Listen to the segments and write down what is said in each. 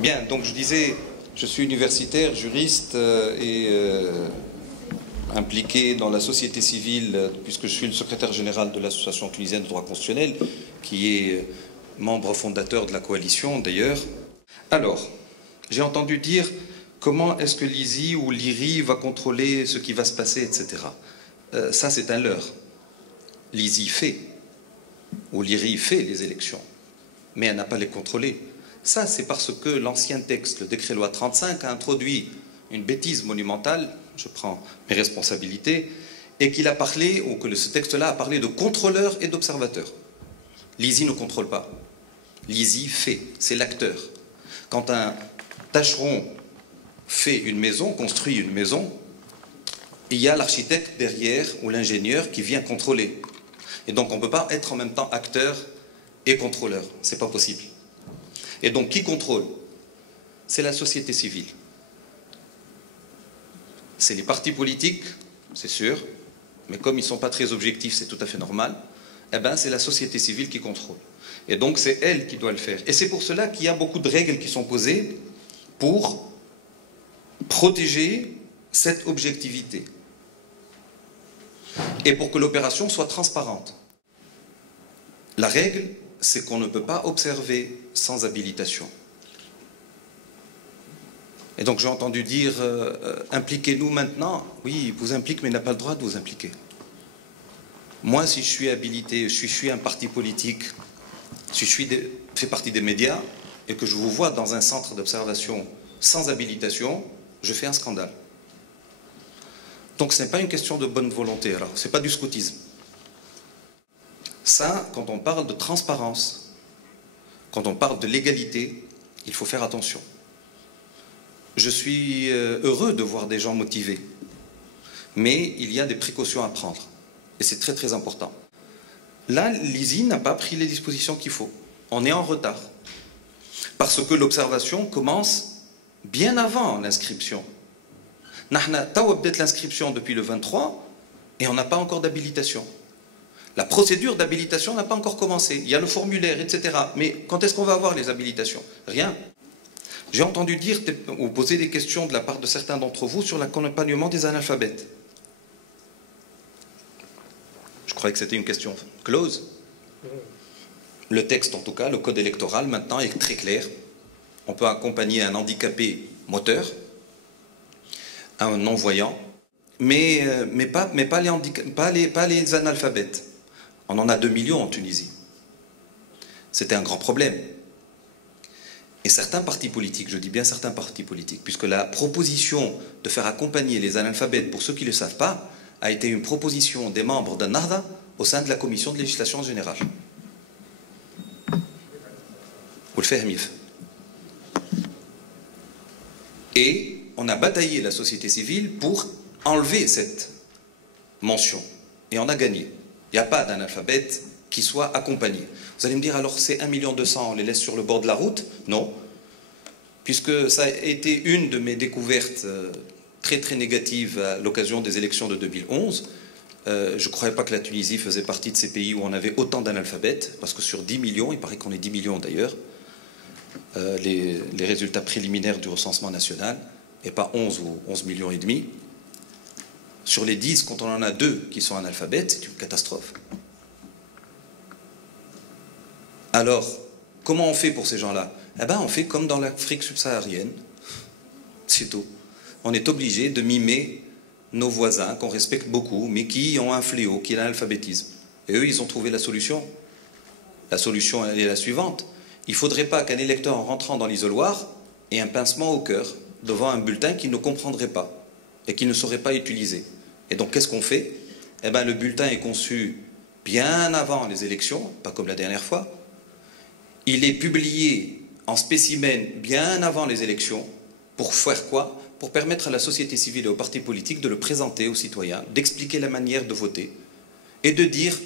Bien, donc je disais, je suis universitaire, juriste impliqué dans la société civile, puisque je suis le secrétaire général de l'Association tunisienne de droit constitutionnel, qui est membre fondateur de la coalition d'ailleurs. Alors, j'ai entendu dire comment est-ce que l'ISI ou l'IRI va contrôler ce qui va se passer, etc. Ça, c'est un leurre. L'ISI fait, ou l'IRI fait les élections, mais elle n'a pas les contrôlés. Ça, c'est parce que l'ancien texte, le décret loi 35, a introduit une bêtise monumentale, je prends mes responsabilités, et qu'il a parlé, ou que ce texte-là a parlé de contrôleurs et d'observateurs. L'ISI ne contrôle pas. L'ISI fait, c'est l'acteur. Quand un tâcheron fait une maison, construit une maison, il y a l'architecte derrière ou l'ingénieur qui vient contrôler. Et donc on ne peut pas être en même temps acteur et contrôleur. Ce n'est pas possible. Et donc qui contrôle? C'est la société civile. C'est les partis politiques, c'est sûr, mais comme ils ne sont pas très objectifs, c'est tout à fait normal, eh ben c'est la société civile qui contrôle. Et donc c'est elle qui doit le faire. Et c'est pour cela qu'il y a beaucoup de règles qui sont posées pour protéger cette objectivité et pour que l'opération soit transparente. La règle, c'est qu'on ne peut pas observer sans habilitation. Et donc j'ai entendu dire, impliquez-nous maintenant. Oui, il vous implique, mais il n'a pas le droit de vous impliquer. Moi, si je suis habilité, je suis un parti politique, si je fais partie des médias, et que je vous vois dans un centre d'observation sans habilitation, je fais un scandale. Donc ce n'est pas une question de bonne volonté, alors ce n'est pas du scoutisme. Ça, quand on parle de transparence, quand on parle de légalité, il faut faire attention. Je suis heureux de voir des gens motivés, mais il y a des précautions à prendre, et c'est très très important. Là, l'ISI n'a pas pris les dispositions qu'il faut. On est en retard, parce que l'observation commence bien avant l'inscription. Nahna tawa bdet l'inscription depuis le 23, et on n'a pas encore d'habilitation. La procédure d'habilitation n'a pas encore commencé. Il y a le formulaire, etc. Mais quand est-ce qu'on va avoir les habilitations? Rien. J'ai entendu dire ou poser des questions de la part de certains d'entre vous sur l'accompagnement des analphabètes. Je croyais que c'était une question close. Le texte, en tout cas, le code électoral, maintenant, est très clair. On peut accompagner un handicapé moteur, un non-voyant, mais pas les analphabètes. On en a 2 millions en Tunisie. C'était un grand problème. Et certains partis politiques, je dis bien certains partis politiques, puisque la proposition de faire accompagner les analphabètes, pour ceux qui ne le savent pas, a été une proposition des membres d'un Nahda au sein de la commission de législation générale. Vous le faites, Mif. Et on a bataillé la société civile pour enlever cette mention. Et on a gagné. Il n'y a pas d'analphabète qui soit accompagné. Vous allez me dire, alors c'est 1,2 million, on les laisse sur le bord de la route? Non. Puisque ça a été une de mes découvertes très très négatives à l'occasion des élections de 2011. Je ne croyais pas que la Tunisie faisait partie de ces pays où on avait autant d'analphabètes, parce que sur 10 millions, il paraît qu'on est 10 millions d'ailleurs, les résultats préliminaires du recensement national, et pas 11 ou 11 millions et demi. Sur les 10, quand on en a 2 qui sont analphabètes, c'est une catastrophe. Alors, comment on fait pour ces gens-là? Eh bien, on fait comme dans l'Afrique subsaharienne. C'est tout. On est obligé de mimer nos voisins qu'on respecte beaucoup, mais qui ont un fléau, qui est l'analphabétisme. Et eux, ils ont trouvé la solution. La solution, elle est la suivante. Il ne faudrait pas qu'un électeur, en rentrant dans l'isoloir, ait un pincement au cœur devant un bulletin qu'il ne comprendrait pas et qu'il ne saurait pas utiliser. Et donc, qu'est-ce qu'on fait? Eh bien, le bulletin est conçu bien avant les élections, pas comme la dernière fois. Il est publié en spécimen bien avant les élections. Pour faire quoi? Pour permettre à la société civile et aux partis politiques de le présenter aux citoyens, d'expliquer la manière de voter et de dire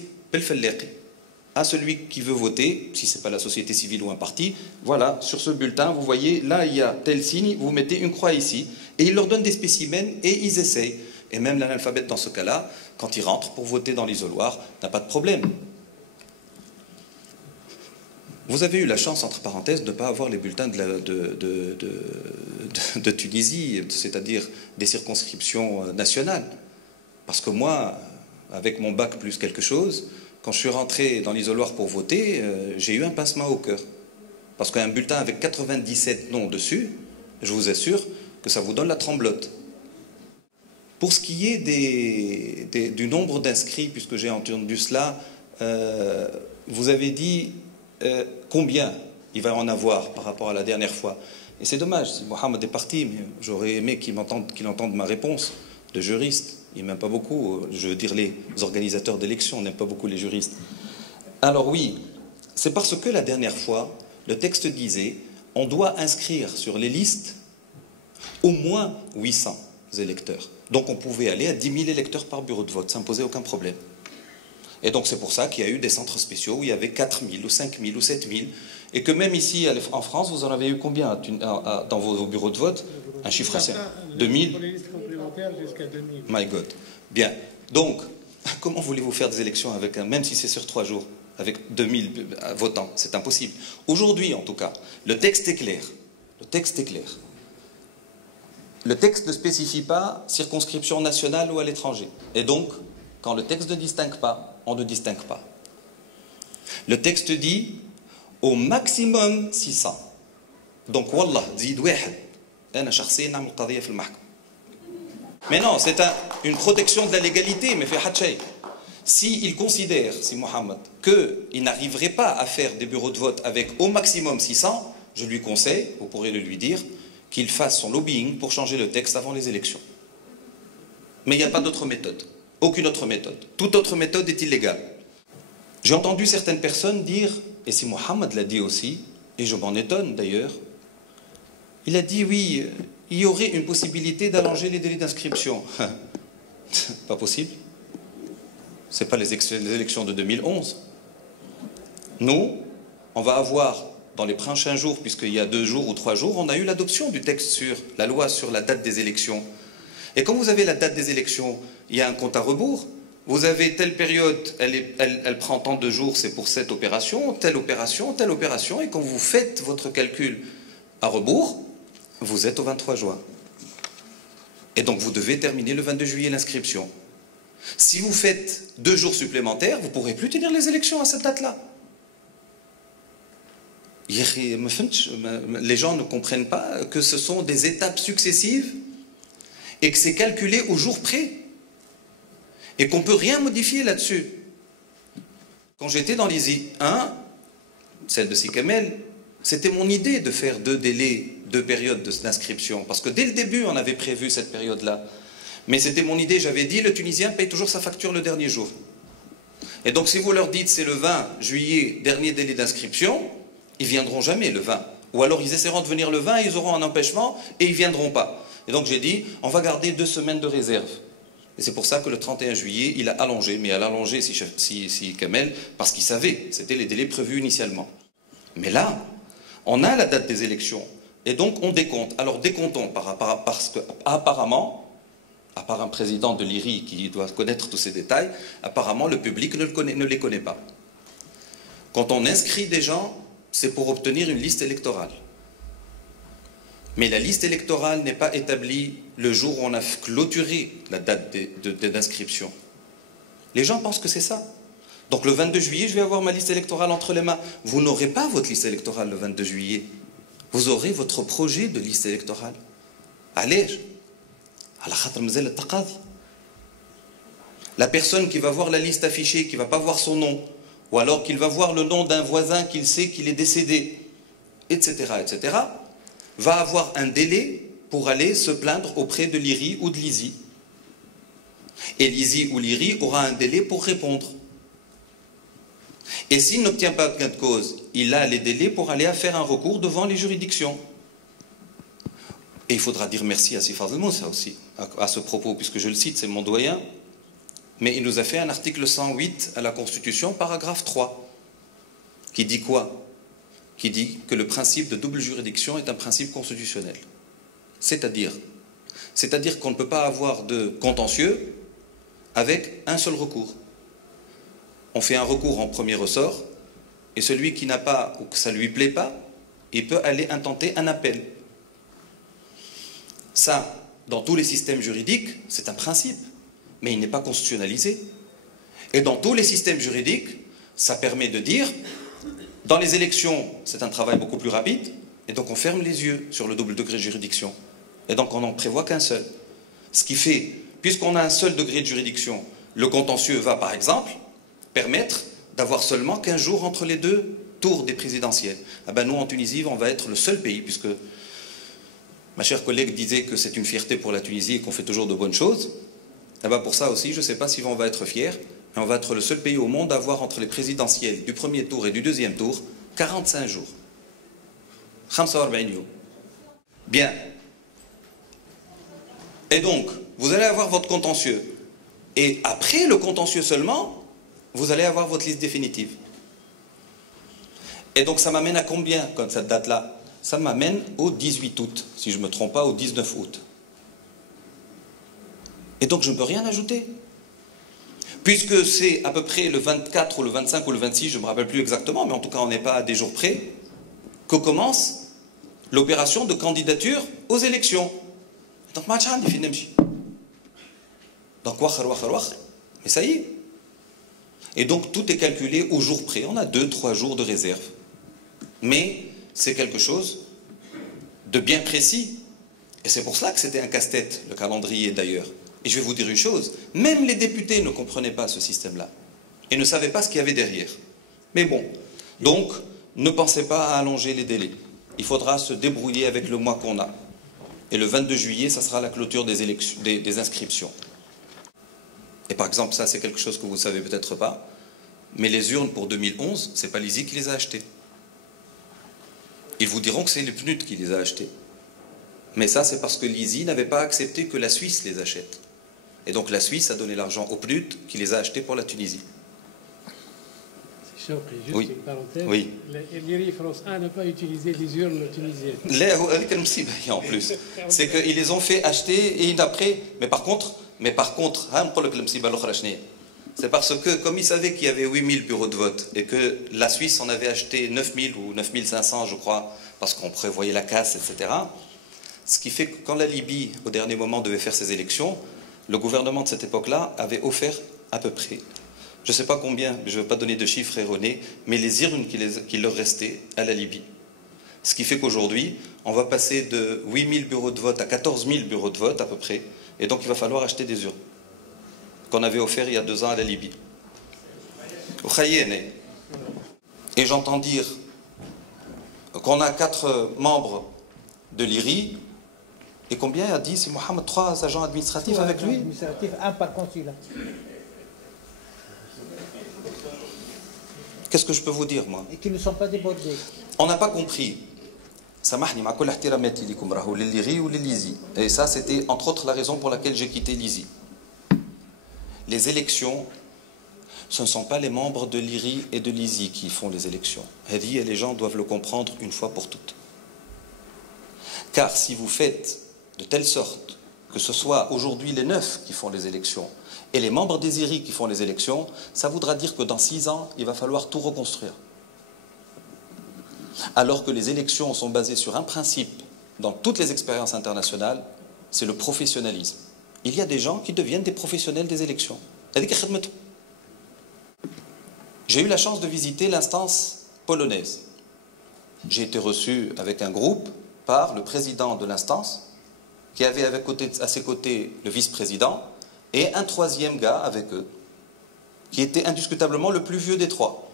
à celui qui veut voter, si ce n'est pas la société civile ou un parti, voilà, sur ce bulletin, vous voyez, là il y a tel signe, vous mettez une croix ici, et il leur donne des spécimens et ils essayent. Et même l'analphabète dans ce cas-là, quand il rentre pour voter dans l'isoloir, n'a pas de problème. Vous avez eu la chance, entre parenthèses, de ne pas avoir les bulletins de Tunisie, c'est-à-dire des circonscriptions nationales. Parce que moi, avec mon bac plus quelque chose, quand je suis rentré dans l'isoloir pour voter, j'ai eu un pincement au cœur. Parce qu'un bulletin avec 97 noms dessus, je vous assure que ça vous donne la tremblote. Pour ce qui est du nombre d'inscrits, puisque j'ai entendu cela, vous avez dit combien il va en avoir par rapport à la dernière fois. Et c'est dommage, si Mohamed est parti, mais j'aurais aimé qu'il entende ma réponse de juriste. Il n'aime pas beaucoup, je veux dire les organisateurs d'élections n'aiment pas beaucoup les juristes. Alors oui, c'est parce que la dernière fois, le texte disait on doit inscrire sur les listes au moins 800 électeurs. Donc on pouvait aller à 10 000 électeurs par bureau de vote, ça ne posait aucun problème. Et donc c'est pour ça qu'il y a eu des centres spéciaux où il y avait 4 000 ou 5 000 ou 7 000. Et que même ici en France, vous en avez eu combien dans vos bureaux de vote? Un chiffre assez... 2000 pour les listes complémentaires jusqu'à 2000. My God. Bien. Donc, comment voulez-vous faire des élections avec même si c'est sur 3 jours, avec 2000 votants? C'est impossible. Aujourd'hui, en tout cas, le texte est clair. Le texte est clair. Le texte ne spécifie pas circonscription nationale ou à l'étranger. Et donc, quand le texte ne distingue pas, on ne distingue pas. Le texte dit au maximum 600. Donc, wallah, zid wahed. Mais non, c'est une protection de la légalité, mais fait hatchay. S'il considère, si Mohamed, qu'il n'arriverait pas à faire des bureaux de vote avec au maximum 600, je lui conseille, vous pourrez le lui dire, qu'il fasse son lobbying pour changer le texte avant les élections. Mais il n'y a pas d'autre méthode. Aucune autre méthode. Toute autre méthode est illégale. J'ai entendu certaines personnes dire, et si Mohamed l'a dit aussi, et je m'en étonne d'ailleurs, il a dit oui, il y aurait une possibilité d'allonger les délais d'inscription. Pas possible. Ce n'est pas les élections de 2011. Nous, on va avoir, dans les prochains jours, puisqu'il y a 2 jours ou 3 jours, on a eu l'adoption du texte sur la loi sur la date des élections. Et quand vous avez la date des élections, il y a un compte à rebours. Vous avez telle période, elle prend tant de jours, c'est pour cette opération, telle opération, et quand vous faites votre calcul à rebours, vous êtes au 23 juin. Et donc vous devez terminer le 22 juillet l'inscription. Si vous faites 2 jours supplémentaires, vous ne pourrez plus tenir les élections à cette date-là. Les gens ne comprennent pas que ce sont des étapes successives et que c'est calculé au jour près et qu'on ne peut rien modifier là-dessus. Quand j'étais dans l'ISI 1, celle de Sikamel, c'était mon idée de faire 2 délais, 2 périodes d'inscription, parce que dès le début on avait prévu cette période-là. Mais c'était mon idée, j'avais dit le Tunisien paye toujours sa facture le dernier jour. Et donc si vous leur dites c'est le 20 juillet, dernier délai d'inscription, ils ne viendront jamais le 20. Ou alors ils essaieront de venir le 20, ils auront un empêchement et ils ne viendront pas. Et donc j'ai dit, on va garder 2 semaines de réserve. Et c'est pour ça que le 31 juillet, il a allongé, mais il a allongé si Kamel, parce qu'il savait, c'était les délais prévus initialement. Mais là, on a la date des élections, et donc on décompte. Alors décomptons, parce qu'apparemment, à part un président de l'IRI qui doit connaître tous ces détails, apparemment le public ne les connaît pas. Quand on inscrit des gens, c'est pour obtenir une liste électorale. Mais la liste électorale n'est pas établie le jour où on a clôturé la date d'inscription. Les gens pensent que c'est ça. Donc le 22 juillet, je vais avoir ma liste électorale entre les mains. Vous n'aurez pas votre liste électorale le 22 juillet. Vous aurez votre projet de liste électorale. Allez, la personne qui va voir la liste affichée, qui ne va pas voir son nom, ou alors qu'il va voir le nom d'un voisin qu'il sait qu'il est décédé, etc., va avoir un délai pour aller se plaindre auprès de l'IRI ou de l'ISI. Et l'ISI ou l'IRI aura un délai pour répondre. Et s'il n'obtient pas gain de cause, il a les délais pour aller faire un recours devant les juridictions. Et il faudra dire merci à Sifar Moussa aussi, à ce propos, puisque je le cite, c'est mon doyen. Mais il nous a fait un article 108 à la Constitution, paragraphe 3, qui dit quoi? Qui dit que le principe de double juridiction est un principe constitutionnel. C'est-à-dire qu'on ne peut pas avoir de contentieux avec un seul recours. On fait un recours en premier ressort, Et celui qui n'a pas, ou que ça ne lui plaît pas, il peut aller intenter un appel. Ça, dans tous les systèmes juridiques, c'est un principe, mais il n'est pas constitutionnalisé. Et dans tous les systèmes juridiques, ça permet de dire, dans les élections, c'est un travail beaucoup plus rapide, et donc on ferme les yeux sur le double degré de juridiction. Et donc on n'en prévoit qu'un seul. Ce qui fait, puisqu'on a un seul degré de juridiction, le contentieux va par exemple permettre d'avoir seulement 15 jours entre les deux tours des présidentielles. Ah ben nous en Tunisie, on va être le seul pays, puisque ma chère collègue disait que c'est une fierté pour la Tunisie et qu'on fait toujours de bonnes choses. Eh ben pour ça aussi, je ne sais pas si on va être fiers, mais on va être le seul pays au monde à avoir entre les présidentielles du premier tour et du deuxième tour 45 jours. 45 jours. Bien. Et donc, vous allez avoir votre contentieux. Et après le contentieux seulement, vous allez avoir votre liste définitive. Et donc ça m'amène à combien, comme cette date-là? Ça m'amène au 18 août, si je ne me trompe pas, au 19 août. Et donc je ne peux rien ajouter. Puisque c'est à peu près le 24 ou le 25 ou le 26, je ne me rappelle plus exactement, mais en tout cas on n'est pas à des jours près, que commence l'opération de candidature aux élections. Donc, mais ça y est. Et donc, tout est calculé au jour près. On a 2-3 jours de réserve. Mais c'est quelque chose de bien précis. Et c'est pour cela que c'était un casse-tête, le calendrier d'ailleurs. Et je vais vous dire une chose, même les députés ne comprenaient pas ce système-là. Et ne savaient pas ce qu'il y avait derrière. Mais bon, donc, ne pensez pas à allonger les délais. Il faudra se débrouiller avec le mois qu'on a. Et le 22 juillet, ça sera la clôture des, des inscriptions. Et par exemple, ça c'est quelque chose que vous ne savez peut-être pas, mais les urnes pour 2011, c'est pas l'ISI qui les a achetées. Ils vous diront que c'est les PNUD qui les a achetées. Mais ça, c'est parce que l'ISI n'avait pas accepté que la Suisse les achète. Et donc la Suisse a donné l'argent aux PNUD qui les a achetés pour la Tunisie. Juste oui. Une parenthèse. Oui. L'IRI France 1 n'a pas utilisé les urnes tunisiennes. En plus, c'est qu'ils les ont fait acheter et après, mais par contre, c'est parce que comme ils savaient qu'il y avait 8000 bureaux de vote et que la Suisse en avait acheté 9000 ou 9500, je crois, parce qu'on prévoyait la casse, etc. Ce qui fait que quand la Libye, au dernier moment, devait faire ses élections, le gouvernement de cette époque-là avait offert à peu près, je ne sais pas combien, je ne veux pas donner de chiffres erronés, mais les urnes qui leur restaient à la Libye. Ce qui fait qu'aujourd'hui, on va passer de 8000 bureaux de vote à 14 000 bureaux de vote à peu près, et donc il va falloir acheter des urnes qu'on avait offert il y a 2 ans à la Libye. Et j'entends dire qu'on a 4 membres de l'IRI, et combien a dit, c'est Mohamed, 3 agents administratifs avec lui? Administratifs, 1 par consulat. Qu'est-ce que je peux vous dire, moi? Et qui ne sont pas débordés. On n'a pas compris. Et ça, c'était entre autres la raison pour laquelle j'ai quitté l'ISI. Les élections, ce ne sont pas les membres de l'IRI et de l'ISI qui font les élections. Et les gens doivent le comprendre une fois pour toutes. Car si vous faites de telle sorte que ce soit aujourd'hui les 9 qui font les élections et les membres des IRI qui font les élections, ça voudra dire que dans 6 ans, il va falloir tout reconstruire. Alors que les élections sont basées sur un principe dans toutes les expériences internationales, c'est le professionnalisme. Il y a des gens qui deviennent des professionnels des élections. J'ai eu la chance de visiter l'instance polonaise. J'ai été reçu avec un groupe par le président de l'instance, qui avait à ses côtés le vice-président, et un 3e gars avec eux, qui était indiscutablement le plus vieux des 3.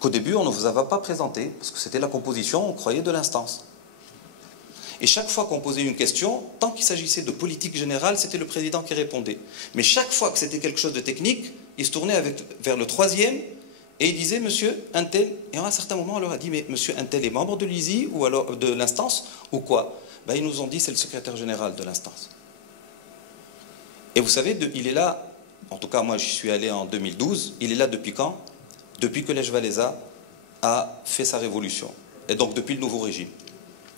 Qu'au début, on ne vous avait pas présenté, parce que c'était la composition, on croyait, de l'instance. Et chaque fois qu'on posait une question, tant qu'il s'agissait de politique générale, c'était le président qui répondait. Mais chaque fois que c'était quelque chose de technique, il se tournait vers le 3e, et il disait, monsieur Untel, et à un certain moment, on leur a dit, mais monsieur Untel est membre de l'ISI, ou alors de l'instance, ou quoi? Ben, ils nous ont dit, c'est le secrétaire général de l'instance. Et vous savez, il est là, en tout cas moi j'y suis allé en 2012, il est là depuis quand? Depuis que Lech Walesa a fait sa révolution. Et donc depuis le nouveau régime.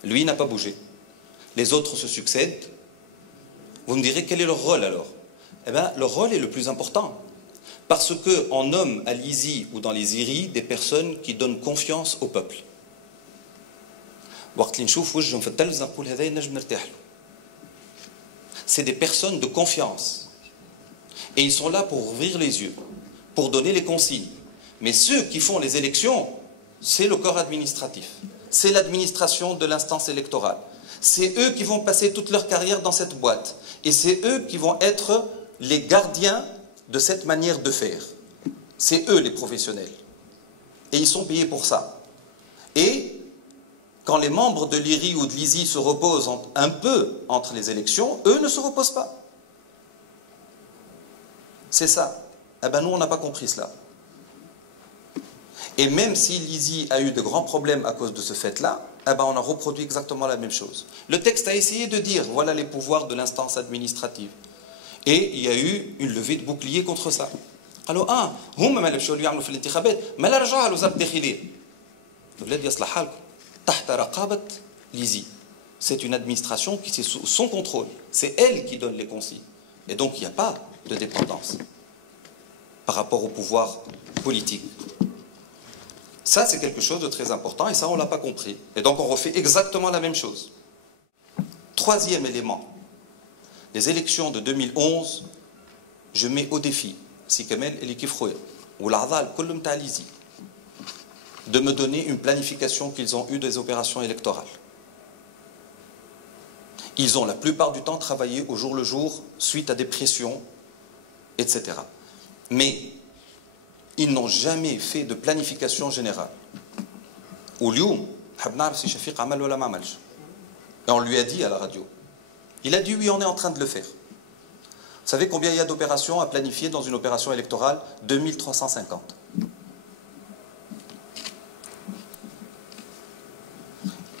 Lui n'a pas bougé. Les autres se succèdent. Vous me direz, quel est leur rôle alors? Eh bien, leur rôle est le plus important. Parce qu'on nomme à l'ISI ou dans les IRI des personnes qui donnent confiance au peuple. C'est des personnes de confiance. Et ils sont là pour ouvrir les yeux, pour donner les consignes. Mais ceux qui font les élections, c'est le corps administratif. C'est l'administration de l'instance électorale. C'est eux qui vont passer toute leur carrière dans cette boîte. Et c'est eux qui vont être les gardiens de cette manière de faire. C'est eux les professionnels. Et ils sont payés pour ça. Et quand les membres de l'IRI ou de l'ISI se reposent un peu entre les élections, eux ne se reposent pas. C'est ça. Eh bien nous, on n'a pas compris cela. Et même si l'ISI a eu de grands problèmes à cause de ce fait-là, eh ben on a reproduit exactement la même chose. Le texte a essayé de dire, voilà les pouvoirs de l'instance administrative. Et il y a eu une levée de bouclier contre ça. Alors, c'est une administration qui est sous son contrôle. C'est elle qui donne les consignes. Et donc il n'y a pas de dépendance par rapport au pouvoir politique. Ça, c'est quelque chose de très important et ça, on ne l'a pas compris. Et donc, on refait exactement la même chose. Troisième élément. Les élections de 2011, je mets au défi, si Kamel et l'équipe ou l'Adal, de me donner une planification qu'ils ont eue des opérations électorales. Ils ont la plupart du temps travaillé au jour le jour, suite à des pressions, etc. Mais ils n'ont jamais fait de planification générale. Et on lui a dit à la radio. Il a dit oui, on est en train de le faire. Vous savez combien il y a d'opérations à planifier dans une opération électorale? 2350.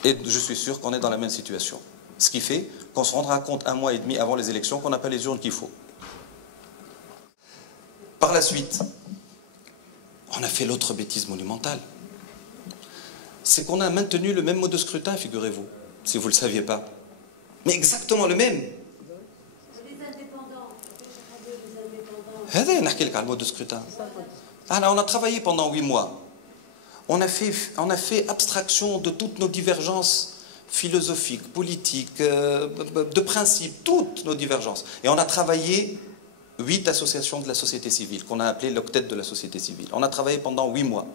Et je suis sûr qu'on est dans la même situation. Ce qui fait qu'on se rendra compte 1 mois et demi avant les élections qu'on n'a pas les urnes qu'il faut. Par la suite, on a fait l'autre bêtise monumentale. C'est qu'on a maintenu le même mode de scrutin, figurez-vous, si vous ne le saviez pas. Mais exactement le même. Les indépendants. Le mode de scrutin. Alors, on a travaillé pendant 8 mois. On a fait abstraction de toutes nos divergences philosophiques, politiques, de principe, toutes nos divergences. Et on a travaillé 8 associations de la société civile, qu'on a appelées l'octet de la société civile. On a travaillé pendant 8 mois.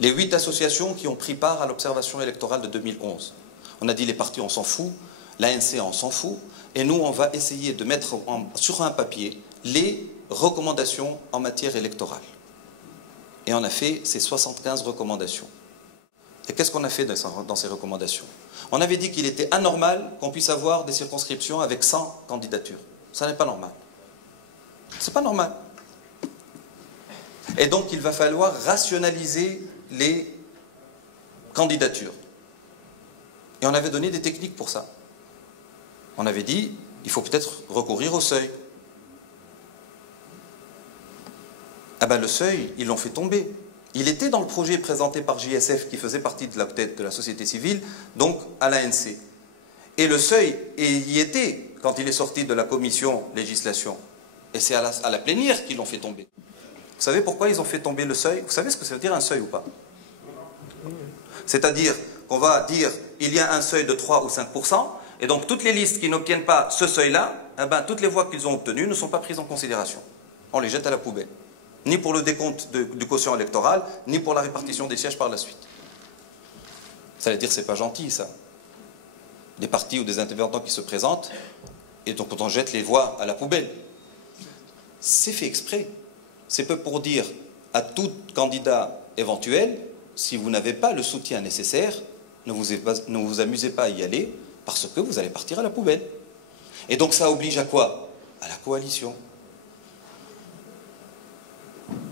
Les 8 associations qui ont pris part à l'observation électorale de 2011. On a dit les partis, on s'en fout, l'ANC, on s'en fout, et nous, on va essayer de mettre sur un papier les recommandations en matière électorale. Et on a fait ces 75 recommandations. Et qu'est-ce qu'on a fait dans ces recommandations? On avait dit qu'il était anormal qu'on puisse avoir des circonscriptions avec 100 candidatures. Ça n'est pas normal. C'est pas normal. Et donc, il va falloir rationaliser les candidatures. Et on avait donné des techniques pour ça. On avait dit, il faut peut-être recourir au seuil. Ah ben le seuil, ils l'ont fait tomber. Il était dans le projet présenté par JSF, qui faisait partie de la tête de la société civile, donc à l'ANC. Et le seuil y était quand il est sorti de la commission législation. Et c'est à la plénière qu'ils l'ont fait tomber. Vous savez pourquoi ils ont fait tomber le seuil? Vous savez ce que ça veut dire un seuil ou pas? C'est-à-dire qu'on va dire il y a un seuil de 3 ou 5%, et donc toutes les listes qui n'obtiennent pas ce seuil-là, eh ben, toutes les voix qu'ils ont obtenues ne sont pas prises en considération. On les jette à la poubelle. Ni pour le décompte du quotient électoral, ni pour la répartition des sièges par la suite. Ça veut dire que c'est pas gentil, ça. Des partis ou des intervenants qui se présentent, et donc on jette les voix à la poubelle. C'est fait exprès. C'est peu pour dire à tout candidat éventuel, si vous n'avez pas le soutien nécessaire, ne vous amusez pas à y aller, parce que vous allez partir à la poubelle. Et donc ça oblige à quoi? À la coalition.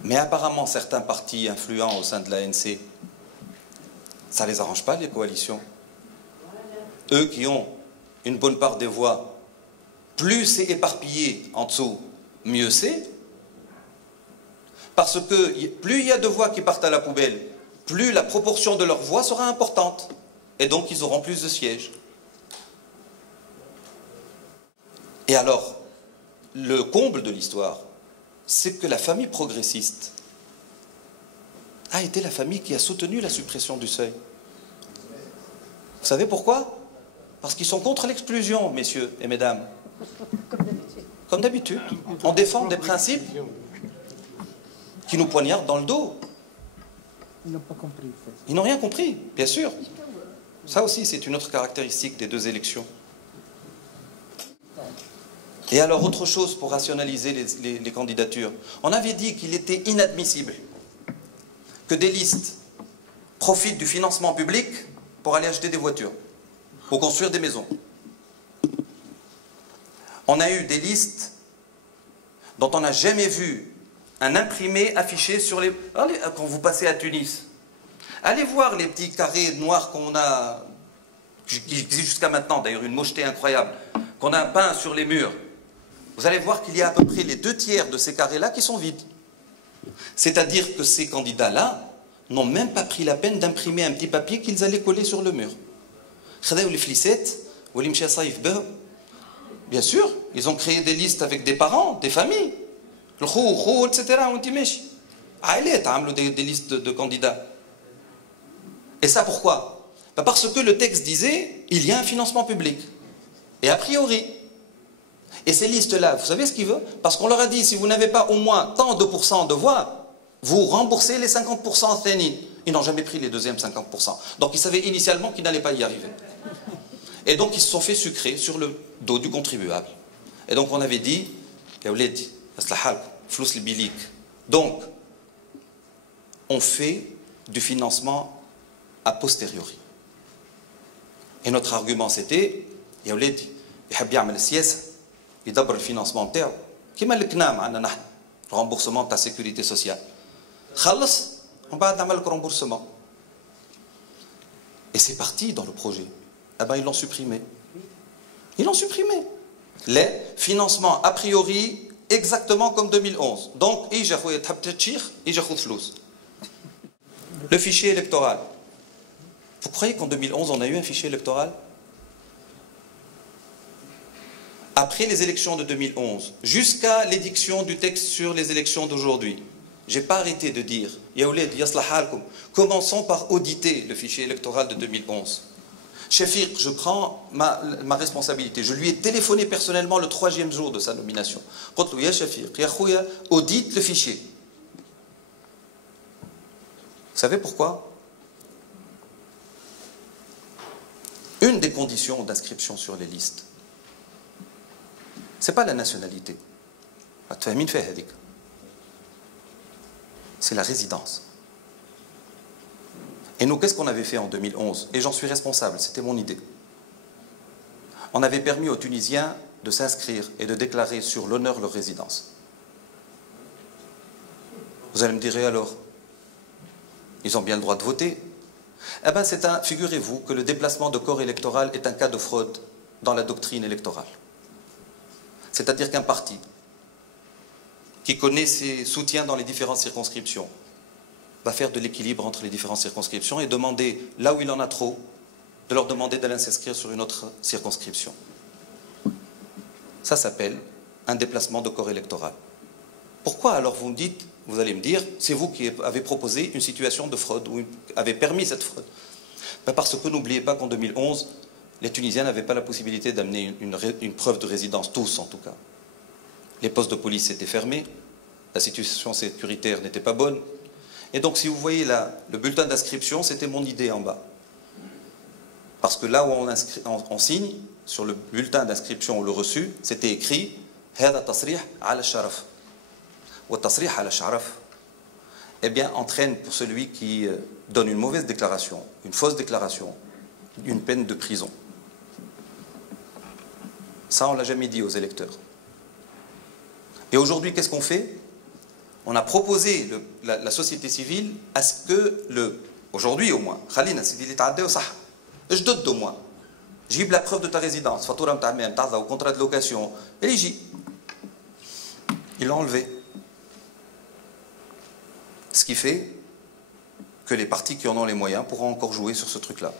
Mais apparemment, certains partis influents au sein de l'ANC, ça ne les arrange pas, les coalitions. Eux qui ont une bonne part des voix, plus c'est éparpillé en dessous, mieux c'est. Parce que plus il y a de voix qui partent à la poubelle, plus la proportion de leurs voix sera importante. Et donc ils auront plus de sièges. Et alors, le comble de l'histoire, c'est que la famille progressiste a été la famille qui a soutenu la suppression du seuil. Vous savez pourquoi? Parce qu'ils sont contre l'exclusion, messieurs et mesdames. Comme d'habitude. On défend des principes qui nous poignardent dans le dos. Ils n'ont pas compris. Ils n'ont rien compris, bien sûr. Ça aussi, c'est une autre caractéristique des deux élections. Et alors, autre chose pour rationaliser les candidatures. On avait dit qu'il était inadmissible que des listes profitent du financement public pour aller acheter des voitures ou construire des maisons. On a eu des listes dont on n'a jamais vu un imprimé affiché sur les... Allez, quand vous passez à Tunis, allez voir les petits carrés noirs qu'on a, qui existent jusqu'à maintenant, d'ailleurs une mocheté incroyable, qu'on a peint sur les murs. Vous allez voir qu'il y a à peu près les 2/3 de ces carrés-là qui sont vides. C'est-à-dire que ces candidats-là n'ont même pas pris la peine d'imprimer un petit papier qu'ils allaient coller sur le mur. Bien sûr, ils ont créé des listes avec des parents, des familles. Etc. Des listes de candidats. Et ça pourquoi? Parce que le texte disait il y a un financement public. Et a priori. Et ces listes-là, vous savez ce qu'ils veulent? Parce qu'on leur a dit si vous n'avez pas au moins tant de pourcents de voix, vous remboursez les 50% Thénine. Ils n'ont jamais pris les deuxièmes 50%. Donc ils savaient initialement qu'ils n'allaient pas y arriver. Et donc ils se sont fait sucrer sur le dos du contribuable. Et donc on avait dit, donc on fait du financement a posteriori. Et notre argument c'était, il d'abord le financement de terre, qui m'a le remboursement de ta sécurité sociale. On va le remboursement. Et c'est parti dans le projet. Eh bien, ils l'ont supprimé. Ils l'ont supprimé. Les financements a priori exactement comme 2011. Donc, le fichier électoral. Vous croyez qu'en 2011, on a eu un fichier électoral? Après les élections de 2011, jusqu'à l'édiction du texte sur les élections d'aujourd'hui, je n'ai pas arrêté de dire, commençons par auditer le fichier électoral de 2011. Shafiq, je prends ma responsabilité. Je lui ai téléphoné personnellement le 3e jour de sa nomination. Audite le fichier. Vous savez pourquoi? Une des conditions d'inscription sur les listes, ce n'est pas la nationalité. C'est la résidence. Et nous, qu'est-ce qu'on avait fait en 2011? Et j'en suis responsable, c'était mon idée. On avait permis aux Tunisiens de s'inscrire et de déclarer sur l'honneur leur résidence. Vous allez me dire, et alors? Ils ont bien le droit de voter. Eh bien, figurez-vous que le déplacement de corps électoral est un cas de fraude dans la doctrine électorale. C'est-à-dire qu'un parti qui connaît ses soutiens dans les différentes circonscriptions va faire de l'équilibre entre les différentes circonscriptions et demander, là où il en a trop, de leur demander d'aller s'inscrire sur une autre circonscription. Ça s'appelle un déplacement de corps électoral. Pourquoi alors vous allez me dire, c'est vous qui avez proposé une situation de fraude ou avez permis cette fraude? Parce que n'oubliez pas qu'en 2011, les Tunisiens n'avaient pas la possibilité d'amener une preuve de résidence, tous en tout cas. Les postes de police étaient fermés, la situation sécuritaire n'était pas bonne. Et donc si vous voyez là, le bulletin d'inscription, c'était mon idée en bas. Parce que là où on signe, sur le bulletin d'inscription ou le reçu, c'était écrit « Hada tasrih ala sharaf ». Ou tasrih ala sharaf, eh bien, entraîne pour celui qui donne une mauvaise déclaration, une fausse déclaration, une peine de prison. Ça, on ne l'a jamais dit aux électeurs. Et aujourd'hui, qu'est-ce qu'on fait? On a proposé la société civile à ce que aujourd'hui au moins, Khalina, c'est dit je donne au moins. J'ai la preuve de ta résidence, fatura au contrat de location, et ils l'ont enlevé. Ce qui fait que les partis qui en ont les moyens pourront encore jouer sur ce truc-là.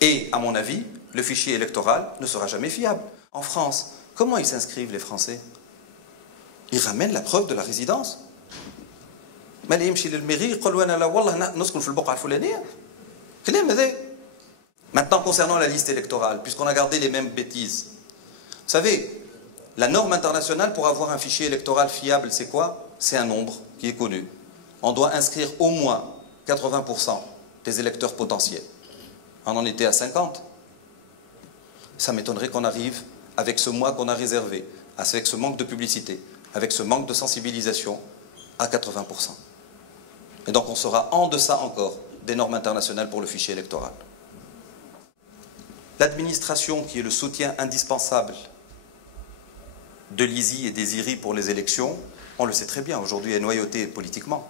Et, à mon avis, le fichier électoral ne sera jamais fiable. En France, comment ils s'inscrivent les Français? il ramène la preuve de la résidence. Maintenant, concernant la liste électorale, puisqu'on a gardé les mêmes bêtises, vous savez, la norme internationale pour avoir un fichier électoral fiable, c'est quoi? C'est un nombre qui est connu. On doit inscrire au moins 80% des électeurs potentiels. On en était à 50. Ça m'étonnerait qu'on arrive, avec ce mois qu'on a réservé, avec ce manque de publicité, avec ce manque de sensibilisation, à 80%. Et donc on sera en deçà encore des normes internationales pour le fichier électoral. L'administration, qui est le soutien indispensable de l'ISI et des IRI pour les élections, on le sait très bien, aujourd'hui est noyautée politiquement.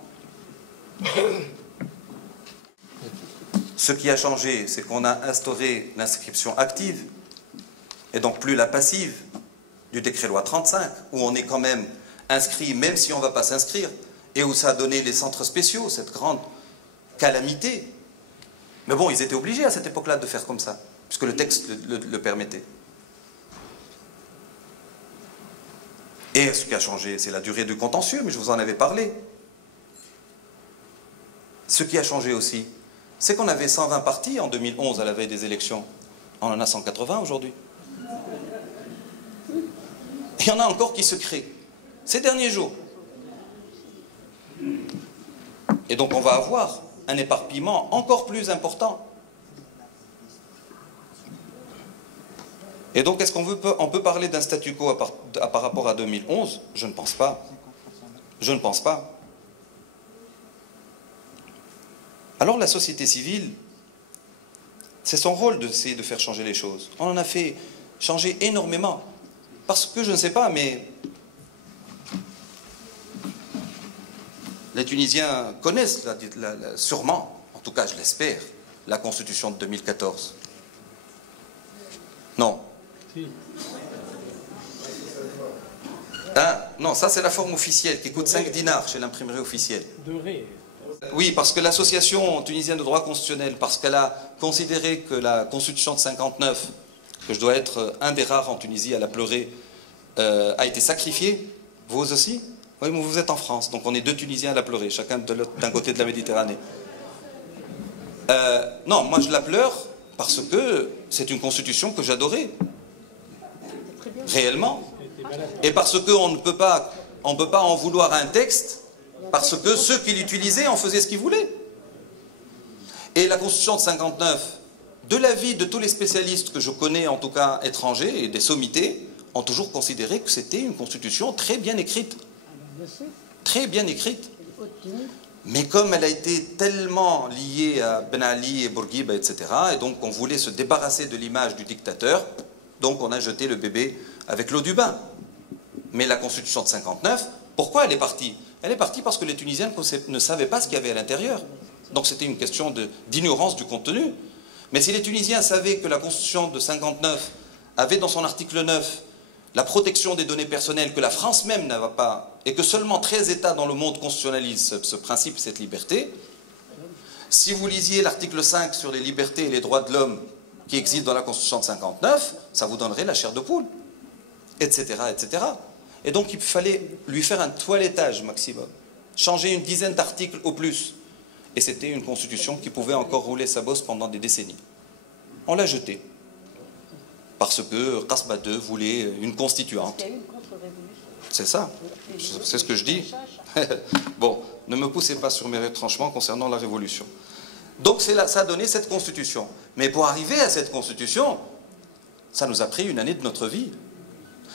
Ce qui a changé, c'est qu'on a instauré l'inscription active, et donc plus la passive du décret-loi 35, où on est quand même inscrit, même si on ne va pas s'inscrire, et où ça a donné les centres spéciaux, cette grande calamité. Mais bon, ils étaient obligés à cette époque-là de faire comme ça, puisque le texte le permettait. Et ce qui a changé, c'est la durée du contentieux, mais je vous en avais parlé. Ce qui a changé aussi, c'est qu'on avait 120 partis en 2011 à la veille des élections. On en a 180 aujourd'hui. Et il y en a encore qui se créent ces derniers jours. Et donc on va avoir un éparpillement encore plus important. Et donc est-ce on peut parler d'un statu quo par rapport à 2011? Je ne pense pas. Je ne pense pas. Alors la société civile, c'est son rôle d'essayer de faire changer les choses. On en a fait changer énormément. Parce que je ne sais pas, mais les Tunisiens connaissent sûrement, en tout cas je l'espère, la Constitution de 2014. Non. Si. Ah, non, ça c'est la forme officielle qui coûte 5 dinars chez l'imprimerie officielle. Doré. Oui, parce que l'association tunisienne de droit constitutionnel, parce qu'elle a considéré que la Constitution de 59, que je dois être un des rares en Tunisie à la pleurer, a été sacrifiée. Vous aussi? Oui, mais vous êtes en France, donc on est deux Tunisiens à la pleurer, chacun d'un côté de la Méditerranée. Non, moi je la pleure parce que c'est une constitution que j'adorais. Réellement. Et parce qu'on ne peut pas en vouloir à un texte, parce que ceux qui l'utilisaient en faisaient ce qu'ils voulaient. Et la constitution de 59, de l'avis de tous les spécialistes que je connais, en tout cas étrangers, et des sommités, ont toujours considéré que c'était une constitution très bien écrite. Très bien écrite. Mais comme elle a été tellement liée à Ben Ali et Bourguiba, etc., et donc on voulait se débarrasser de l'image du dictateur, donc on a jeté le bébé avec l'eau du bain. Mais la constitution de 59, pourquoi elle est partie? Elle est partie parce que les Tunisiens ne savaient pas ce qu'il y avait à l'intérieur. Donc c'était une question d'ignorance du contenu. Mais si les Tunisiens savaient que la constitution de 59 avait dans son article 9 la protection des données personnelles que la France même n'avait pas, et que seulement 13 États dans le monde constitutionnalisent ce principe, cette liberté, si vous lisiez l'article 5 sur les libertés et les droits de l'homme qui existe dans la Constitution de 59, ça vous donnerait la chair de poule, etc., etc. Et donc il fallait lui faire un toilettage maximum, changer une dizaine d'articles au plus. Et c'était une constitution qui pouvait encore rouler sa bosse pendant des décennies. On l'a jetée. Parce que Qasba II voulait une constituante. C'est ça. C'est ce que je dis. Bon, ne me poussez pas sur mes retranchements concernant la révolution. Donc ça a donné cette constitution. Mais pour arriver à cette constitution, ça nous a pris une année de notre vie.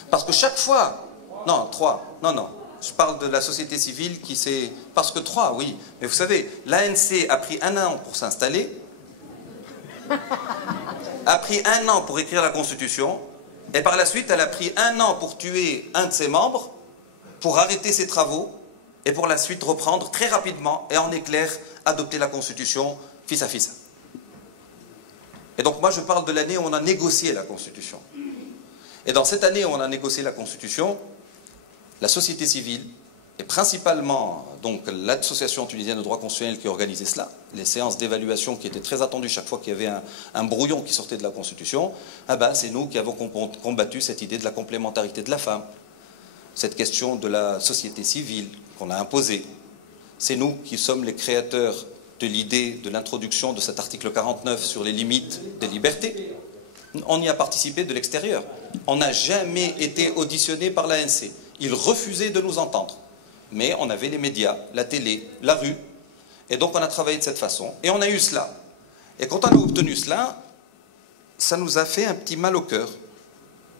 Parce que chaque fois... Non, 3. Non. Je parle de la société civile qui s'est... Parce que 3, oui. Mais vous savez, l'ANC a pris 1 an pour s'installer, a pris 1 an pour écrire la Constitution, et par la suite, elle a pris 1 an pour tuer un de ses membres, pour arrêter ses travaux, et pour la suite reprendre très rapidement, et en éclair, adopter la Constitution fils à fils. Et donc moi, je parle de l'année où on a négocié la Constitution. Et dans cette année où on a négocié la Constitution, la société civile, et principalement donc l'association tunisienne de droit constitutionnel qui organisait cela, les séances d'évaluation qui étaient très attendues chaque fois qu'il y avait un brouillon qui sortait de la Constitution, c'est nous qui avons combattu cette idée de la complémentarité de la femme. cette question de la société civile qu'on a imposée. C'est nous qui sommes les créateurs de l'idée de l'introduction de cet article 49 sur les limites des libertés. On y a participé de l'extérieur. On n'a jamais été auditionné par l'ANC. Ils refusaient de nous entendre. Mais on avait les médias, la télé, la rue. Et donc on a travaillé de cette façon. Et on a eu cela. Et quand on a obtenu cela, ça nous a fait un petit mal au cœur.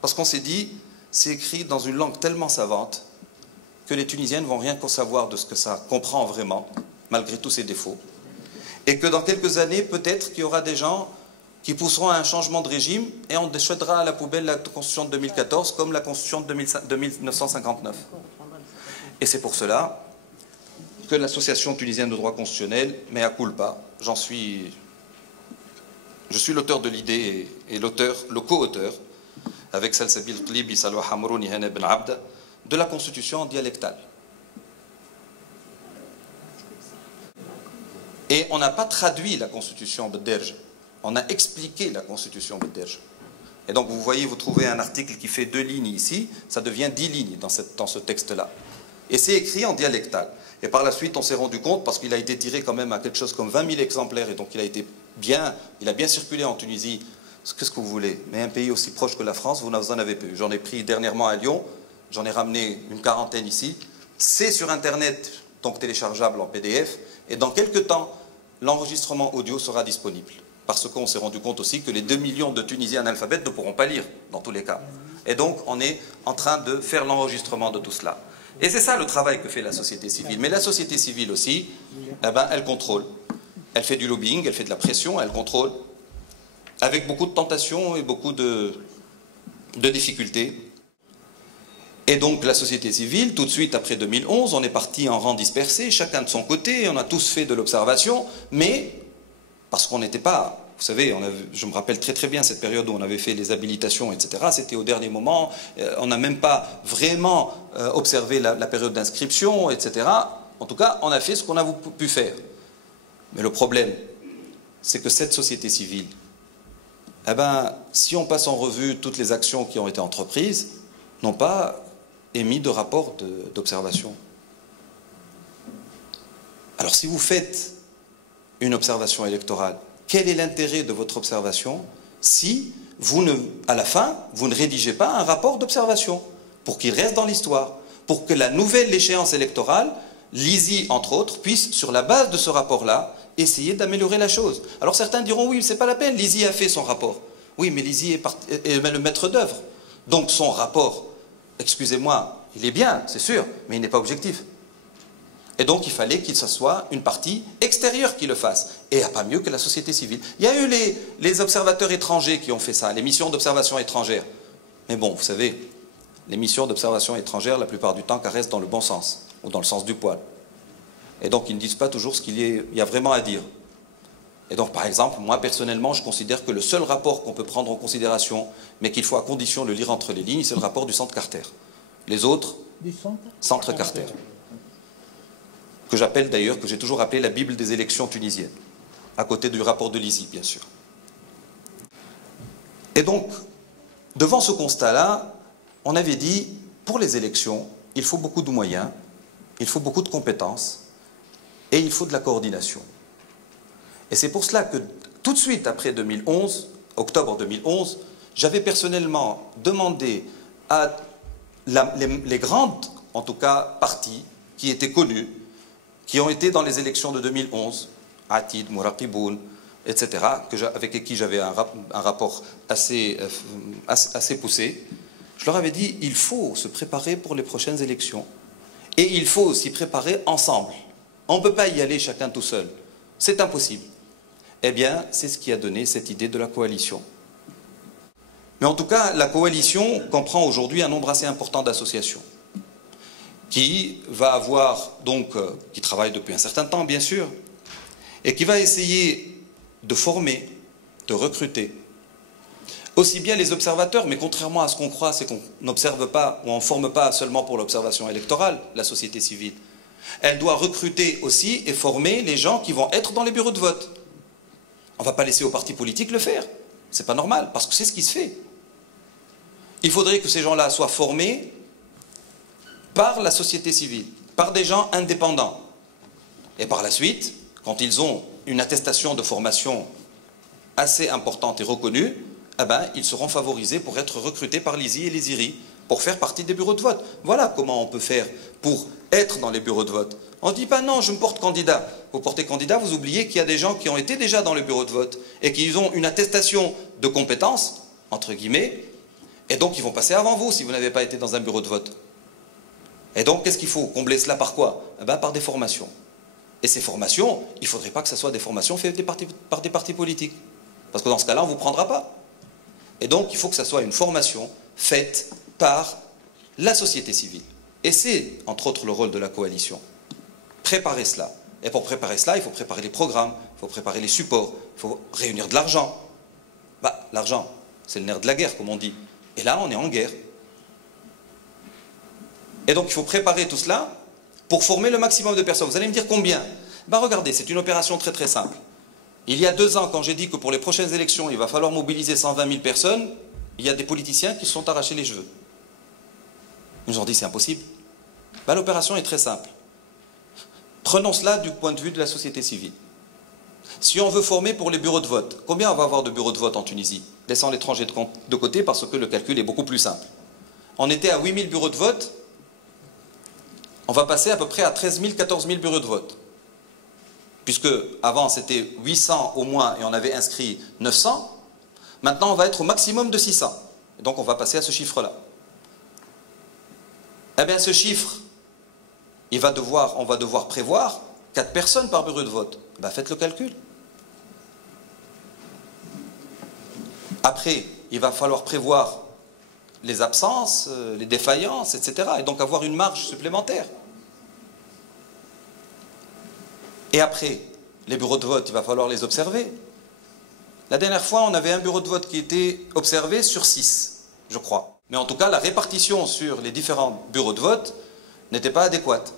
Parce qu'on s'est dit, c'est écrit dans une langue tellement savante que les Tunisiens ne vont rien savoir de ce que ça comprend vraiment, malgré tous ses défauts. Et que dans quelques années, peut-être qu'il y aura des gens qui pousseront à un changement de régime et on déchèdera à la poubelle la Constitution de 2014 comme la Constitution de 1959. Et c'est pour cela que l'Association tunisienne de droit constitutionnel, mea culpa, je suis l'auteur de l'idée et le co-auteur, avec Salsabil Qlibi, Salwa Hamrouni, Hane Ben Abda, de la Constitution dialectale. Et on n'a pas traduit la Constitution Bederj, on a expliqué la Constitution Bederj. Et donc vous voyez, vous trouvez un article qui fait 2 lignes ici, ça devient 10 lignes dans ce texte-là. Et c'est écrit en dialectal. Et par la suite, on s'est rendu compte, parce qu'il a été tiré quand même à quelque chose comme 20 000 exemplaires, et donc il a bien circulé en Tunisie. Qu'est-ce que vous voulez? Mais un pays aussi proche que la France, vous n'en avez plus. J'en ai pris dernièrement à Lyon, j'en ai ramené une quarantaine ici. C'est sur Internet, donc téléchargeable en PDF, et dans quelques temps, l'enregistrement audio sera disponible. Parce qu'on s'est rendu compte aussi que les 2 millions de Tunisiens analphabètes ne pourront pas lire, dans tous les cas. Et donc, on est en train de faire l'enregistrement de tout cela. Et c'est ça le travail que fait la société civile. Mais la société civile aussi, eh ben, elle contrôle. Elle fait du lobbying, elle fait de la pression, elle contrôle. Avec beaucoup de tentations et beaucoup de difficultés. Et donc la société civile, tout de suite après 2011, on est parti en rang dispersé, chacun de son côté, on a tous fait de l'observation, mais parce qu'on n'était pas... Vous savez, je me rappelle très très bien cette période où on avait fait les habilitations, etc. C'était au dernier moment, on n'a même pas vraiment observé la période d'inscription, etc. En tout cas, on a fait ce qu'on a pu faire. Mais le problème, c'est que cette société civile, eh ben, si on passe en revue toutes les actions qui ont été entreprises, n'ont pas émis de rapport d'observation. Alors si vous faites une observation électorale, quel est l'intérêt de votre observation si, à la fin, vous ne rédigez pas un rapport d'observation pour qu'il reste dans l'histoire, pour que la nouvelle échéance électorale, l'ISI entre autres, puisse, sur la base de ce rapport-là, essayer d'améliorer la chose. Alors certains diront, oui, c'est pas la peine, l'ISI a fait son rapport. Oui, mais l'ISI est le maître d'œuvre. Donc son rapport, excusez-moi, il est bien, c'est sûr, mais il n'est pas objectif. Et donc il fallait qu'il soit une partie extérieure qui le fasse. Et il n'y a pas mieux que la société civile. Il y a eu les observateurs étrangers qui ont fait ça, les missions d'observation étrangère. Mais bon, vous savez, les missions d'observation étrangère, la plupart du temps, caressent dans le bon sens, ou dans le sens du poil. Et donc ils ne disent pas toujours ce qu'il y a vraiment à dire. Et donc par exemple, moi personnellement, je considère que le seul rapport qu'on peut prendre en considération, mais qu'il faut à condition de le lire entre les lignes, c'est le rapport du Centre Carter. Les autres, Centre Carter. Que j'appelle d'ailleurs, que j'ai toujours appelé la Bible des élections tunisiennes, à côté du rapport de l'ISI, bien sûr. Et donc, devant ce constat-là, on avait dit, pour les élections, il faut beaucoup de moyens, il faut beaucoup de compétences, et il faut de la coordination. Et c'est pour cela que, tout de suite après 2011, octobre 2011, j'avais personnellement demandé à les grandes, en tout cas, partis qui étaient connus, qui ont été dans les élections de 2011, Atid, Mouraqiboun, etc., avec qui j'avais un rapport assez poussé, je leur avais dit, il faut se préparer pour les prochaines élections. Et il faut s'y préparer ensemble. On ne peut pas y aller chacun tout seul. C'est impossible. Eh bien, c'est ce qui a donné cette idée de la coalition. Mais en tout cas, la coalition comprend aujourd'hui un nombre assez important d'associations qui va avoir, donc, qui travaille depuis un certain temps, bien sûr, et qui va essayer de former, de recruter, aussi bien les observateurs, mais contrairement à ce qu'on croit, c'est qu'on n'observe pas, ou on ne forme pas seulement pour l'observation électorale, la société civile. Elle doit recruter aussi et former les gens qui vont être dans les bureaux de vote. On ne va pas laisser aux partis politiques le faire. C'est pas normal, parce que c'est ce qui se fait. Il faudrait que ces gens-là soient formés par la société civile, par des gens indépendants. Et par la suite, quand ils ont une attestation de formation assez importante et reconnue, eh ben, ils seront favorisés pour être recrutés par l'ISI et les IRI, pour faire partie des bureaux de vote. Voilà comment on peut faire pour être dans les bureaux de vote. On ne dit pas non, je me porte candidat. Vous portez candidat, vous oubliez qu'il y a des gens qui ont été déjà dans le bureau de vote et qui ont une attestation de compétence, entre guillemets, et donc ils vont passer avant vous si vous n'avez pas été dans un bureau de vote. Et donc qu'est-ce qu'il faut combler cela par quoi? Eh ben, par des formations. Et ces formations, il ne faudrait pas que ce soit des formations faites par des partis politiques. Parce que dans ce cas-là, on ne vous prendra pas. Et donc il faut que ce soit une formation faite par la société civile. Et c'est, entre autres, le rôle de la coalition. Préparer cela. Et pour préparer cela, il faut préparer les programmes, il faut préparer les supports, il faut réunir de l'argent. Bah, l'argent, c'est le nerf de la guerre, comme on dit. Et là, on est en guerre. Et donc, il faut préparer tout cela pour former le maximum de personnes. Vous allez me dire combien? Bah, regardez, c'est une opération très très simple. Il y a 2 ans, quand j'ai dit que pour les prochaines élections, il va falloir mobiliser 120 000 personnes, il y a des politiciens qui se sont arrachés les cheveux. Ils nous ont dit c'est impossible. Ben, l'opération est très simple. Prenons cela du point de vue de la société civile. Si on veut former pour les bureaux de vote, combien on va avoir de bureaux de vote en Tunisie? Laissant l'étranger de côté parce que le calcul est beaucoup plus simple. On était à 8 000 bureaux de vote, on va passer à peu près à 13 000, 14 000 bureaux de vote. Puisque avant c'était 800 au moins et on avait inscrit 900, maintenant on va être au maximum de 600. Et donc on va passer à ce chiffre-là. Eh bien ce chiffre, on va devoir prévoir 4 personnes par bureau de vote. Ben, faites le calcul. Après, il va falloir prévoir les absences, les défaillances, etc. Et donc avoir une marge supplémentaire. Et après, les bureaux de vote, il va falloir les observer. La dernière fois, on avait un bureau de vote qui était observé sur 6, je crois. Mais en tout cas, la répartition sur les différents bureaux de vote n'était pas adéquate.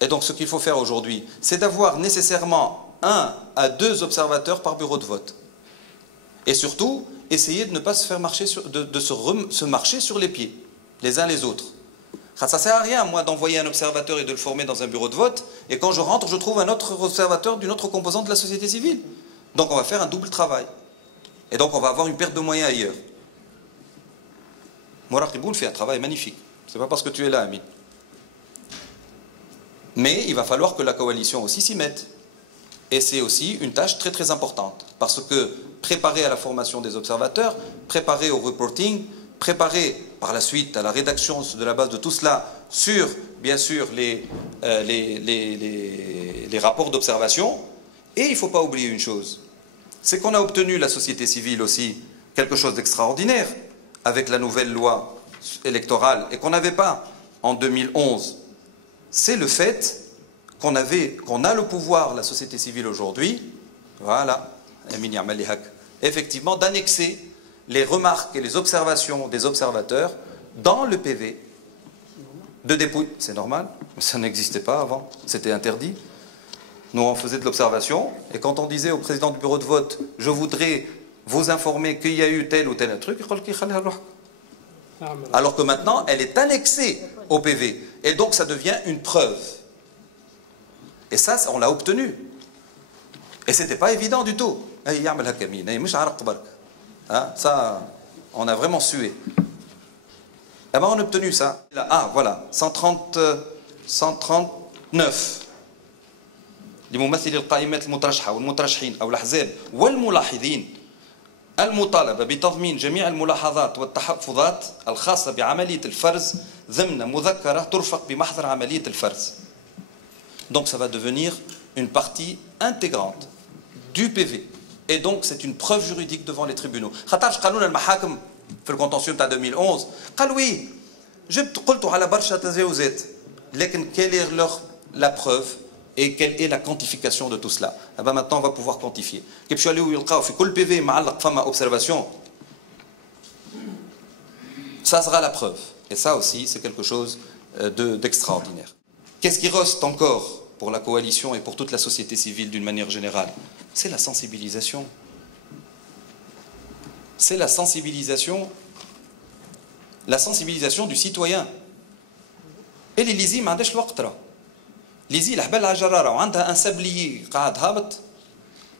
Et donc, ce qu'il faut faire aujourd'hui, c'est d'avoir nécessairement 1 à 2 observateurs par bureau de vote. Et surtout, essayer de ne pas se faire marcher se marcher sur les pieds, les uns les autres. Ça ne sert à rien, moi, d'envoyer un observateur et de le former dans un bureau de vote, et quand je rentre, je trouve un autre observateur d'une autre composante de la société civile. Donc on va faire un double travail. Et donc on va avoir une perte de moyens ailleurs. Mourad Riboul fait un travail magnifique. Ce n'est pas parce que tu es là, Amine. Mais il va falloir que la coalition aussi s'y mette. Et c'est aussi une tâche très très importante. Parce que préparer à la formation des observateurs, préparer au reporting, préparer par la suite à la rédaction de la base de tout cela sur, bien sûr, les rapports d'observation. Et il ne faut pas oublier une chose, c'est qu'on a obtenu, la société civile aussi, quelque chose d'extraordinaire avec la nouvelle loi électorale et qu'on n'avait pas en 2011. C'est le fait qu'on a le pouvoir, la société civile aujourd'hui, voilà, effectivement, d'annexer les remarques et les observations des observateurs dans le PV de dépouille. C'est normal, mais ça n'existait pas avant, c'était interdit. Nous, on faisait de l'observation, et quand on disait au président du bureau de vote, je voudrais vous informer qu'il y a eu tel ou tel truc, alors que maintenant, elle est annexée au PV. Et donc, ça devient une preuve. Et ça, on l'a obtenu. Et ce n'était pas évident du tout. Ça, on a vraiment sué. Eh bien, on a obtenu ça. Ah, voilà, 139. لممثلي القائمات المترشحة والمترشحين أو الأحزاب والملاحظين المطالبة بتضمين جميع الملاحظات والتحفظات الخاصة بعملية الفرز ضمن مذكرة ترفق بمحضر عملية الفرز. Donc ça va devenir une partie intégrante du PV. Et donc c'est une preuve juridique devant les tribunaux. خاطرش قانون المحاكم في الكونتنسيون تاع 2011 قال وي جبت قلتوا على برشا تجاوزات لكن quelle est la preuve et quelle est la quantification de tout cela? Eh ben maintenant on va pouvoir quantifier. كيف شو اللي يلقاو في كل PV معلق فما observation. Ça sera la preuve. Et ça aussi c'est quelque chose d'extraordinaire. Qu'est-ce qui reste encore pour la coalition et pour toute la société civile d'une manière générale? C'est la sensibilisation. C'est la sensibilisation du citoyen. اللي ليزي ما عندهاش الوقت راه. ليزي الحبال على جراره وعندها ان سابليي قاعد هابط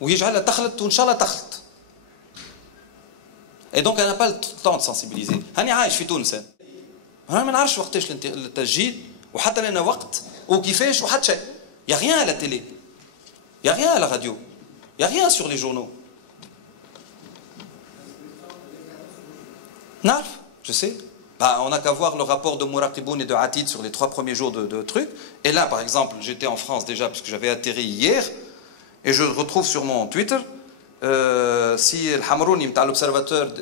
ويجعلها تخلط وان شاء الله تخلط. Et donc elle n'a pas le temps de sensibiliser. هاني عايش في تونس. انا ما نعرفش وقتاش التسجيل وحتى لنا وقت وكيفاش وحتى شيء. Il y a rien à la télé. Il y a rien à la radio. Il y a rien sur les journaux. Non, je sais. Bah, on n'a qu'à voir le rapport de Mouraqiboun et de Hatid sur les 3 premiers jours de trucs. Et là, par exemple, j'étais en France déjà, puisque j'avais atterri hier, et je retrouve sur mon Twitter, si El Hamrouni,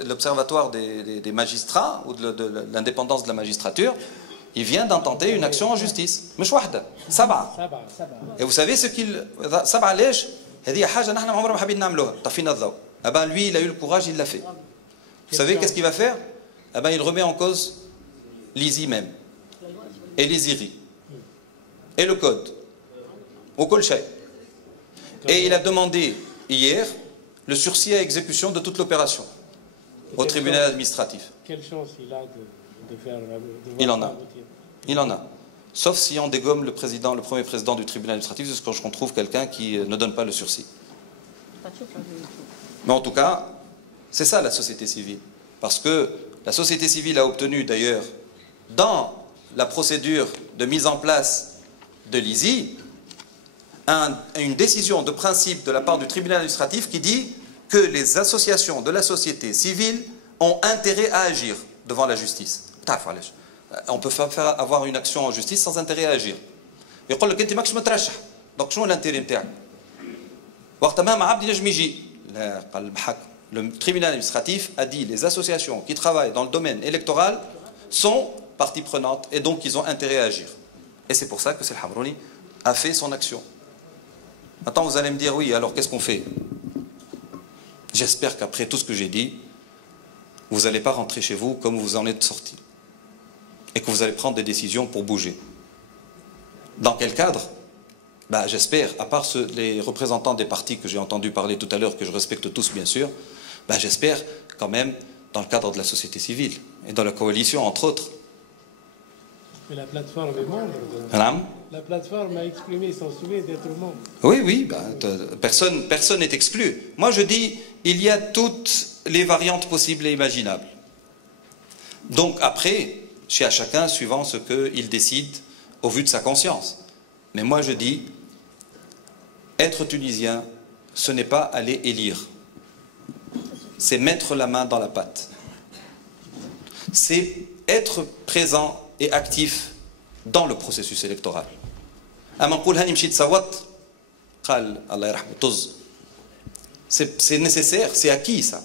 l'observatoire des magistrats, ou de l'indépendance de la magistrature, il vient d'intenter une action en justice. مش واحدة، 7. Et vous savez ce qu'il... 7 ليش؟ هذه حاجة نحن عمرنا ما حابين نعملوها، طفينا الضوء. Ah ben lui, il a eu le courage, il l'a fait. Vous savez qu'est-ce qu'il va faire? Eh ben, il remet en cause l'ISI même, et les IRI, et le code, au Kolchay. Et il a demandé hier le sursis à exécution de toute l'opération au tribunal administratif. Quelle chance il a de faire... Il en a. Il en a. Sauf si on dégomme le premier président du tribunal administratif, c'est quand on trouve quelqu'un qui ne donne pas le sursis. Mais en tout cas, c'est ça la société civile. Parce que la société civile a obtenu d'ailleurs, dans la procédure de mise en place de l'ISI, une décision de principe de la part du tribunal administratif qui dit que les associations de la société civile ont intérêt à agir devant la justice. On peut faire avoir une action en justice sans intérêt à agir. يقول لك انت ماكش مترشح donc شنو l'intérêt نتاعك وقتها ما عبد ينجم يجي لا قال بحق. Le tribunal administratif a dit que les associations qui travaillent dans le domaine électoral sont partie prenante et donc ils ont intérêt à agir. Et c'est pour ça que El Hamrouni a fait son action. Maintenant vous allez me dire oui, alors qu'est-ce qu'on fait? J'espère qu'après tout ce que j'ai dit, vous n'allez pas rentrer chez vous comme vous en êtes sorti. Et que vous allez prendre des décisions pour bouger. Dans quel cadre? Bah, j'espère, à part les représentants des partis que j'ai entendu parler tout à l'heure, que je respecte tous bien sûr, bah, j'espère quand même dans le cadre de la société civile et dans la coalition entre autres. Mais la plateforme est membre. La plateforme a exprimé son souhait d'être membre. Oui, bah, personne n'est exclu. Moi je dis, il y a toutes les variantes possibles et imaginables. Donc après, c'est à chacun suivant ce qu'il décide au vu de sa conscience. Mais moi je dis, être tunisien, ce n'est pas aller élire. C'est mettre la main dans la pâte. C'est être présent et actif dans le processus électoral. C'est nécessaire, c'est acquis ça.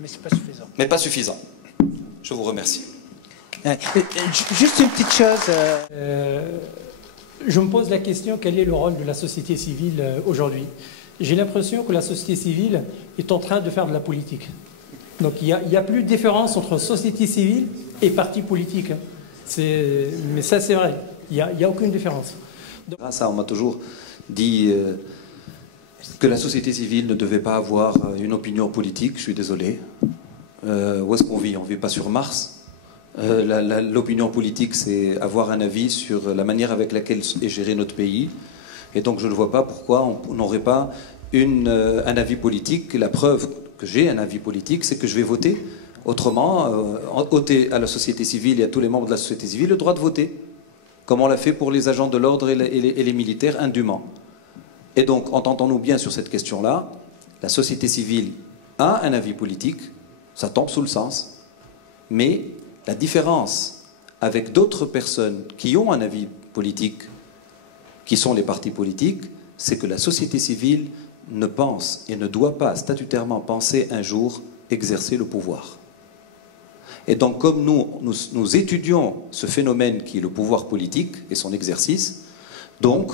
Mais c'est pas suffisant. Mais pas suffisant. Je vous remercie. Juste une petite chose. Je me pose la question, quel est le rôle de la société civile aujourd'hui? J'ai l'impression que la société civile est en train de faire de la politique. Donc il n'y a plus de différence entre société civile et parti politique. Mais ça c'est vrai, il n'y a aucune différence. Ça, on m'a toujours dit que la société civile ne devait pas avoir une opinion politique, je suis désolé. Où est-ce qu'on vit? On ne vit pas sur Mars. L'opinion politique, c'est avoir un avis sur la manière avec laquelle est géré notre pays. Et donc je ne vois pas pourquoi on n'aurait pas un avis politique. La preuve que j'ai un avis politique, c'est que je vais voter. Autrement, ôter à la société civile et à tous les membres de la société civile le droit de voter, comme on l'a fait pour les agents de l'ordre et les militaires indûment. Et donc, entendons-nous bien sur cette question-là, la société civile a un avis politique, ça tombe sous le sens, mais la différence avec d'autres personnes qui ont un avis politique, qui sont les partis politiques, c'est que la société civile ne pense et ne doit pas statutairement penser un jour exercer le pouvoir. Et donc comme nous étudions ce phénomène qui est le pouvoir politique et son exercice, donc,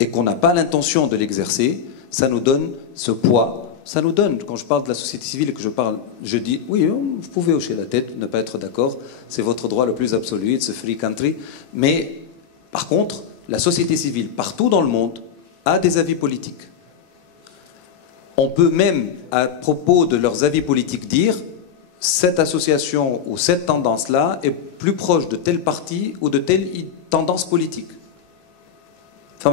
et qu'on n'a pas l'intention de l'exercer, ça nous donne ce poids. Ça nous donne, quand je parle de la société civile et que je parle, je dis, oui, vous pouvez hocher la tête, ne pas être d'accord, c'est votre droit le plus absolu, it's a free country. Mais, par contre, la société civile, partout dans le monde, a des avis politiques. On peut même, à propos de leurs avis politiques, dire, cette association ou cette tendance-là est plus proche de tel parti ou de telle tendance politique. Je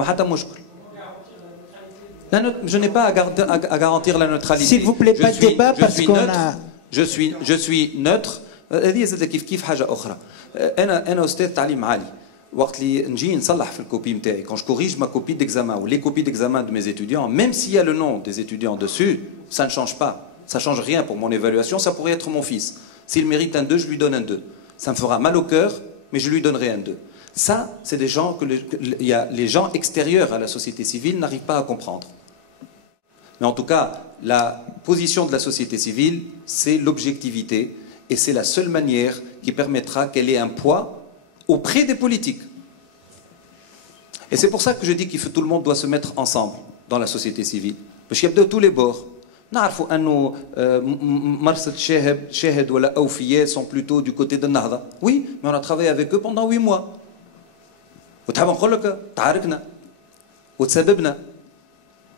n'ai pas à garantir la neutralité. S'il vous plaît, pas de débat parce qu'on a... Je suis neutre. هذه زاد كيف حاجة أخرى. أنا أستاذ تعليم عالي. وقت اللي نجي نصلح في الكوبي نتاعي quand je corrige ma copie d'examen ou les copies d'examen de mes étudiants, même s'il y a le nom des étudiants dessus, ça ne change pas. Ça ne change rien pour mon évaluation, ça pourrait être mon fils. S'il mérite un 2, je lui donne un 2. Ça me fera mal au cœur, mais je lui donnerai un 2. Ça, c'est des gens que les gens extérieurs à la société civile n'arrivent pas à comprendre. Mais en tout cas, la position de la société civile, c'est l'objectivité, et c'est la seule manière qui permettra qu'elle ait un poids auprès des politiques. Et c'est pour ça que je dis que tout le monde doit se mettre ensemble dans la société civile. Parce qu'il y a de tous les bords. نعرفوا أنه مرصد شاهد ولا أوفياء sont plutôt du côté de Nahda. Oui, mais on a travaillé avec eux pendant 8 mois. وتحب نقول لك تعاركنا وتسببنا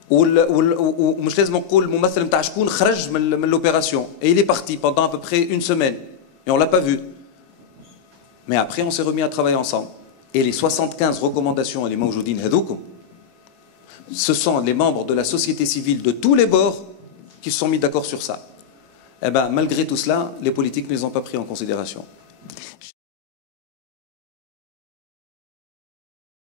ومش لازم نقول الممثل نتاع شكون خرج من l'opération et il est parti pendant à peu près 1 semaine et on l'a pas vu. Mais après on s'est remis à travailler ensemble. Et les 75 recommandations et les موجودين هذوكم, ce sont les membres de la société civile de tous les bords qui se sont mis d'accord sur ça. Eh bien, malgré tout cela, les politiques ne les ont pas pris en considération.